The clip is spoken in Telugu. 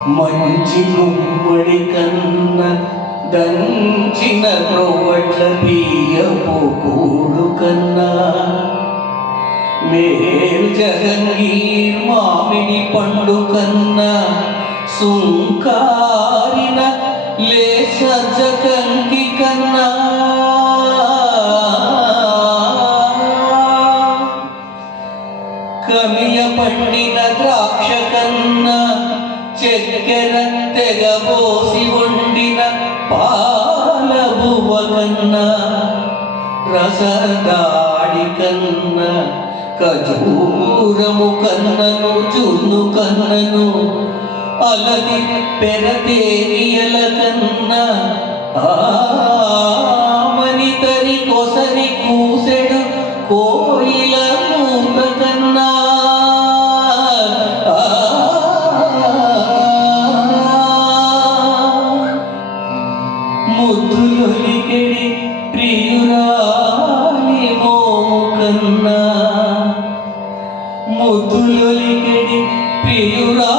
మంచి గుమ్మడి కన్న దంచిన క్రొవ్వట్ల బియ్యపు కూడు కన్నా మేల్ జగంగీర్ మామిడి పండు కన్నా సుంకారిన లేసజ్జ కంకి కన్నా కమియ పండిన ద్రాక్ష కన్నా చక్కెర తెగబోసి వండిన పాల బువ్వ కన్నా రసదాడి కన్నా ఖజూరము కన్నను జున్ను కన్నను అలది పెరతేరియల కన్నా ఆమని తరి కొసరి కూసెడు కోయిల కూత కన్నా ముద్దులొలికెడి ప్రియురాలి మోము కన్నా ముద్దులొలికెడి ప్రియురా